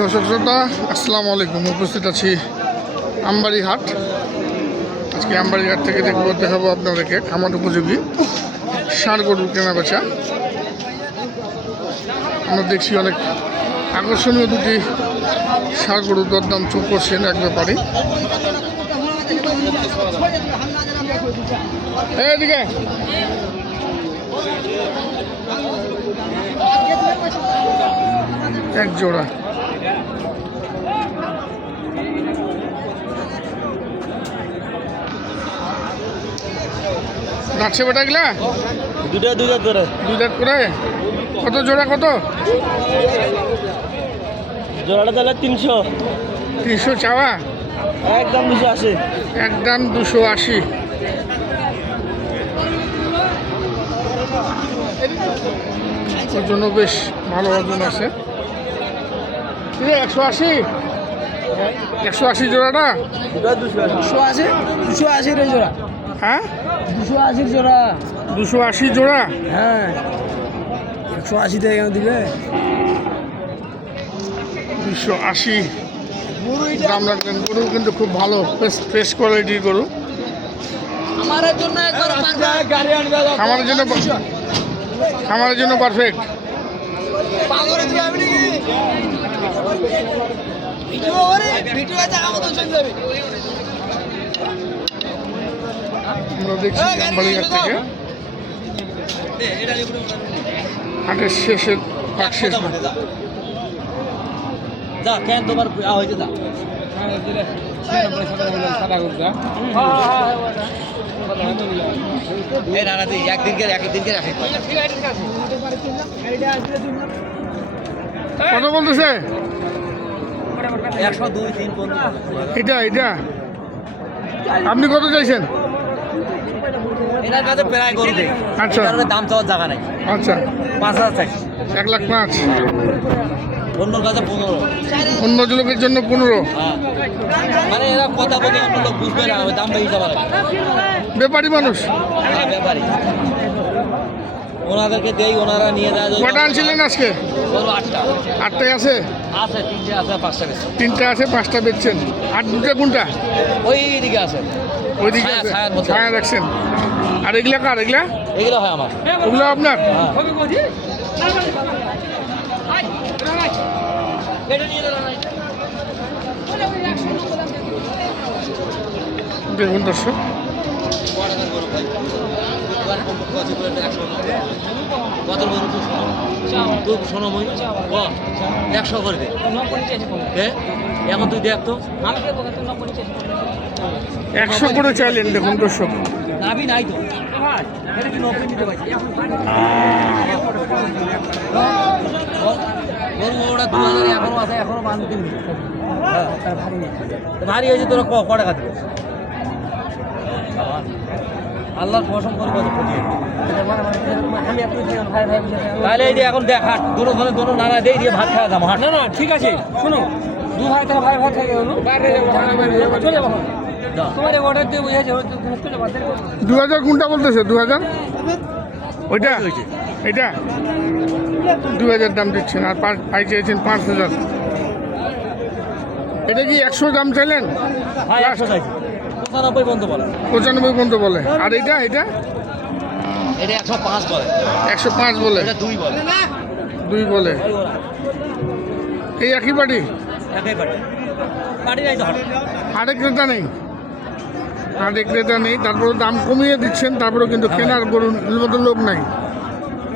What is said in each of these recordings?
দর্শক শ্রোতা আসসালামু আলাইকুম। উপস্থিত আছি আমবাড়ি হাট। আজকে আমবাড়ি হাট থেকে দেখাবো আপনাদেরকে খামার উপযোগী ষাঁড় গরুর কেনা বেচা। আমরা দেখছি অনেক আকর্ষণীয় দুটি ষাঁড় গরুর দরদাম চোখ করছেন এক ব্যাপারে। এদিকে এক জোড়া রাখছে বেটা গেলা দুই দাঁত করে কত জোড়া? কত জোড়াটা তাহলে 300 চাওয়া, একদম 280। একদম 280। ওর জন্য বেশ ভালো ওজন আছে। 180 জোড়াটা 280 জোড়া। হ্যাঁ 280 জোড়া। 280 জোড়া। হ্যাঁ 180 টাকা কেন দিবে? 280 দাম রাখবেন। গরু কিন্তু খুব ভালো ফ্রেশ কোয়ালিটির গরু। খামারের জন্য পারফেক্ট। আমরা দেখছি আমবাড়িঘাট থেকে হাটের শেষের পাক শেষ না। কত বলতেছে এটা? আপনি কত চাইছেন? আচ্ছা দাম চাওয়ার জায়গা নাই। আচ্ছা 5,000 চাই। 1,05,000। অন্য কাছে 15। অন্য লোকের জন্য 15। মানে এরা কথা বলে অন্য লোক বুঝবে না, দাম বেশি যাবে। ব্যাপারী মানুষ। হ্যাঁ ব্যাপারী, ওনাদেরকে দেই, ওনারা নিয়ে যায়। কটা আনছিলেন আজকে? 8টাই আছে। 3টে আছে, 5টা বেশি। 3টে আছে, 5টা বেচছেন। আর দুটা কোনটা? ওই দিকে আছে, ওইদিকে আছে, ছায়া রাখছেন। আর এগুলা কার? এগুলো হয় আমার। ওগুলো আপনার? দেখুন দর্শক, একশো করবে এখন তুই দেখ তো। 100 করে চাইলেন। দেখুন দর্শক, নাবি নাই তো, এটা কি 90 নিতে পারছি? ওরা 2000 এখনো আছে, এখনো বান্ধব ভারী হয়েছে। তোরা ক টাকা দিবে? আল্লাহর কসম করে কত ক্ষতি। তাহলে এই যে এখন দেখ হাট দোনো নানা দিয়ে ভাত খাওয়া দাম হাট। না ঠিক আছে, শোনো, 2 ভাই তাহলে ভাই ভাত খাই চলে যাবো। তোমার অর্ডার দিয়ে বুঝেছে 2000 কোনটা বলতেছে? 2000 ওইটা? এটা 2000 দাম দিচ্ছেন। আর পাই চাইছেন 5000। এটা কি 100 দাম চাইলেন? 95 পর্যন্ত বলে। 95 পর্যন্ত বলে। আর এটা 105 বলে। 105 বলে। 2 বলে। এই একই পার্টি? নাই তো আরেক ক্রেতা নেই? আরেক ক্রেতা নেই, তারপরে দাম কমিয়ে দিচ্ছেন, তারপরে কিন্তু কেনার গরুর মতো লোক নাই।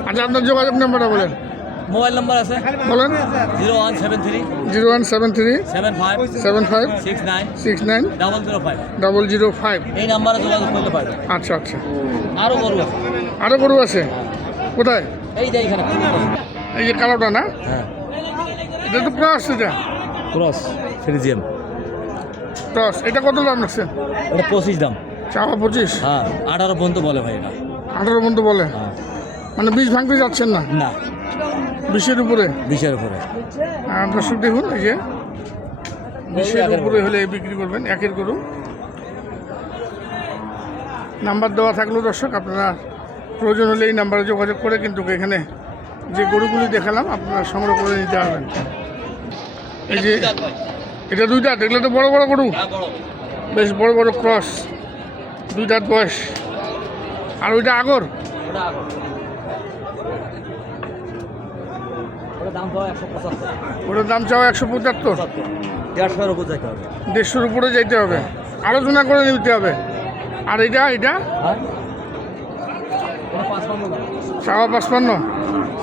আচ্ছা, আপনার যোগাযোগ নাম্বারটা বলেন। মোবাইল নাম্বার আছে, বলেন। 0173 75 69 005। এই নাম্বারে যোগাযোগ করতে পারবেন। আচ্ছা আচ্ছা। আরও গরু আছে। কোথায়? এই যে এইখানে, এই যে কালোটা না? হ্যাঁ, এটা তো ক্রস। এটা ক্রস ফ্রিজিয়াম ক্রস। এটা কত দাম লাগছে? এটা 25 দাম চাওয়া 25। হ্যাঁ 18 পর্যন্ত বলে ভাই। এটা 18 পর্যন্ত বলে। মানে 20 ভাঙতে যাচ্ছেন না? না, 20-এর উপরে। 20-এর উপরে। আর দর্শক দেখুন, এই যে 20-এর উপরে হলে বিক্রি করবেন। একের গরু। নাম্বার দেওয়া থাকলো দর্শক, আপনারা প্রয়োজন হলে এই নাম্বারে যোগাযোগ করে কিন্তু এখানে যে গরুগুলি দেখালাম আপনারা সংগ্রহ করে নিতে পারবেন। এই যে এটা 2 দাঁত, এগুলো তো বড় বড় গরু, বেশ বড় বড় ক্রস, 2 দাঁত বয়স। আর ওইটা আগর, ওটার দাম চাও 175, 150-র উপরে যাইতে হবে, আলোচনা করে নিতে হবে। আর এটা এটা চাওয়া 55,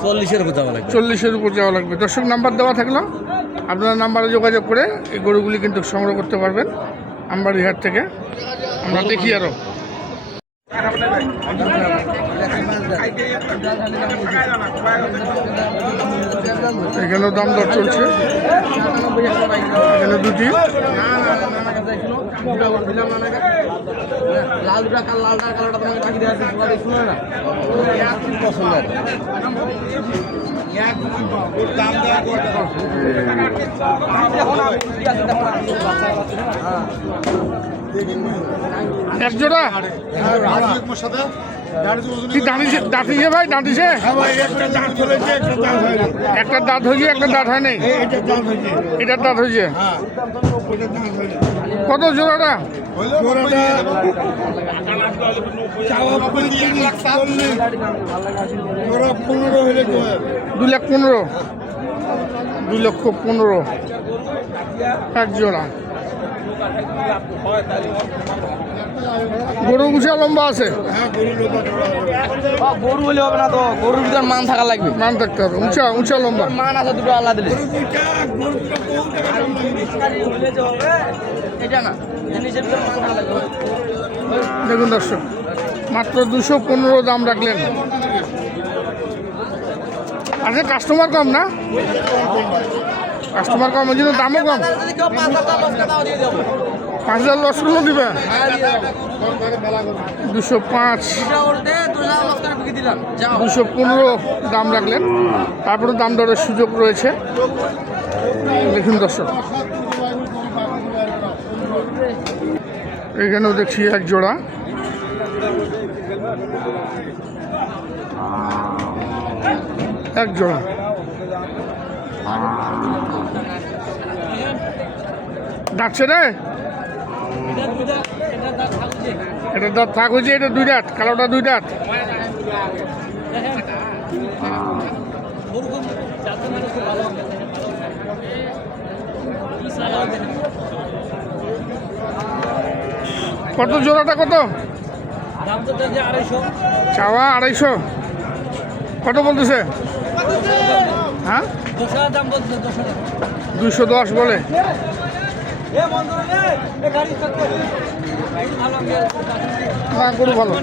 40-এর উপর যাওয়া লাগবে। দর্শক নাম্বার দেওয়া থাকলো, আপনারা নাম্বারে যোগাযোগ করে এই গরুগুলি কিন্তু সংগ্রহ করতে পারবেন আমবাড়ি হাট থেকে। আমরা দেখি আরও এখানেও দাম দর চলছে। এখানে দুটি এক জোড়া কি দাঁতিছে ভাই? দাঁতিছে, একটা দাঁত হয়েছে, একটা দাঁত হয় নাই, এটার দাঁত হয়েছে। কত জোড়াটা? 2,15,000, 2,15,000 এক জোড়া। গরু গুছা লম্বা আছে, গরু বলে হবে না তো, গরুর ভিতর মান থাকা লাগবে, মান থাকতে হবে, উঁচা উঁচা লম্বা মান আছে দুটো আল্লাহ দিলে। এটা না, জিনিসের ভিতর মান থাকা লাগবে। দেখুন দর্শক, মাত্র 215 দাম রাখলেন। আচ্ছা, কাস্টমার কম না? কাস্টমার কম, ওই জন্য দামও কম। 5,000 লস করলেও দিবে। 205, 215 দাম রাখলেন। তারপরে দাম দরের সুযোগ রয়েছে। দেখুন দর্শক, এখানেও দেখছি এক জোড়া। এক জোড়া ডাকছে রে, এটা দাঁত থাক হয়েছে, এটা 2 দাঁত, কালোটা 2 দাঁত। কত জোড়াটা? কত চাওয়া? 250। কত বলতেছে? হ্যাঁ, 210 বলে। না, গরু ভালো,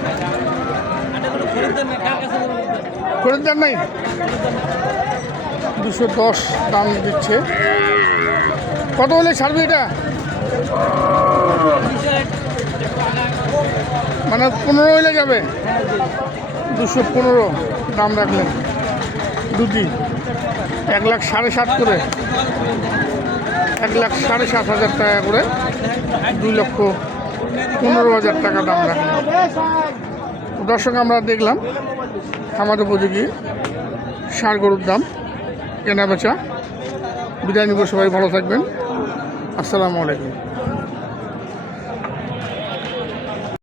খরিদ্দার নাই। 210 দাম দিচ্ছে। কত হলে ছাড়বি এটা? মানে 15 হইলে যাবে। 215 দাম রাখলেন দুটি। 1,07,500 করে, 1,07,500 টাকা করে, 2,15,000 টাকা দাম রাখলেন। দর্শক, আমরা দেখলাম খামার উপযোগী ষাঁড় গরুর দাম, কেনা বেচা। বিদায় নিব, সবাই ভালো থাকবেন। আসসালামু আলাইকুম।